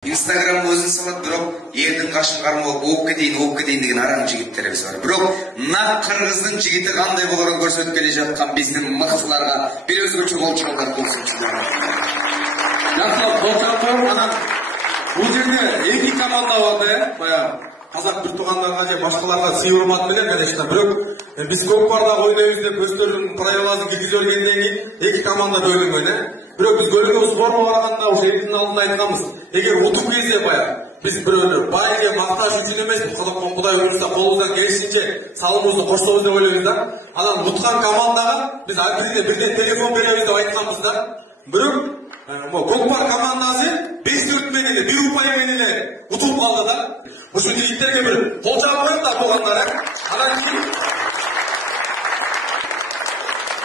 Instagram өзін салат, бирок ердің қашын қармауы оғып кетейін деген араң жігіттеріміз бар. Бирок нақ қырғыздың жігіті қандай боларын көрсетіп келе жатқан біздің мықтыларға бір өзгөчө болчулар болсун. Жақсылап болсаңдар, анан бұл жерде екі команда бар, баягы қазақ бір туғандарға же башкаларга сый урмат менен, конечно, бирок биз көкпарда ойнойбуз деп өздөрүнүн правиласын киргизип бергенден кийин эки команда бөлүнгөн, бирок биз бөлүнгөнбүз форма караганда ошо элдин алдында айтканбыз. Эгер утуп келсе баягы биз бирөөнү байге макташ үчүн эмес, Кодоктон Кудай буйрса колубуздан келишинче салымыбызды кошсобуз деп ойлойбуз да. Анан уткан командага биз бирден телефон беребиз деп айтканбыз да. Бирок көкпар командасы 5-4 менен, 1 упай менен утуп калды да. Ушул жигиттерге бир кол жаап коюп да туугандар. Анан кийин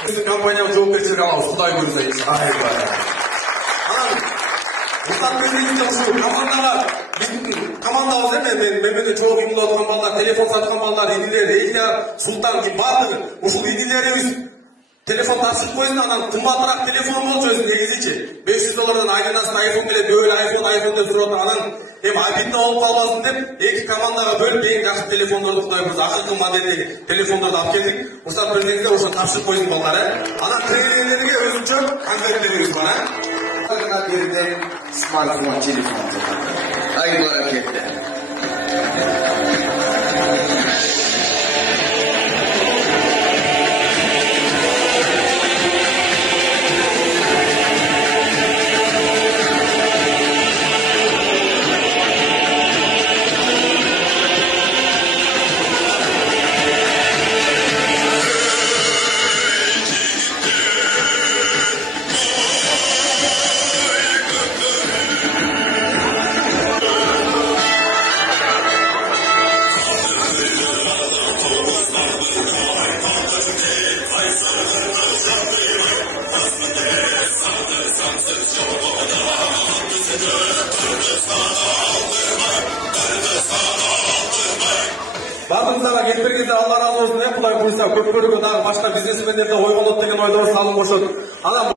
биздин компанияга жоопкерчилик алабыз, Кудай буйрса иншалла. Анан устат бердигинде ушул командага биздин командабыз менен чогуу кыймылдап аткан балдар, телефон саткан балдар, идилер, Эйя, Султан ки баардыгы ушул идилерибиз телефон тапшырып койсун, анан кымбатыраак телефон болчу өзү негизичи $500 айнасына iPhone менен бөлө iPhone деп сурап, анан эми обидно болуп калбасын деп эки командага бөлүп эң жакшы телефондорду Кудай буйрса акыркы модельдеги телефондорду алып келдик. Уруксат берсеңиздер ошо тапшырып койсун балдар. Анан тренерлерге өзүнчө концерттерибиз бар. Ага берден смартфон, телефон. Ай баракетте. Бардыңыздарга келип бергенде Алла разы болсун, Кудай буйрса көкпөргө дагы башка бизнесмендерди койгонот деген ойлор салым кошот. Анан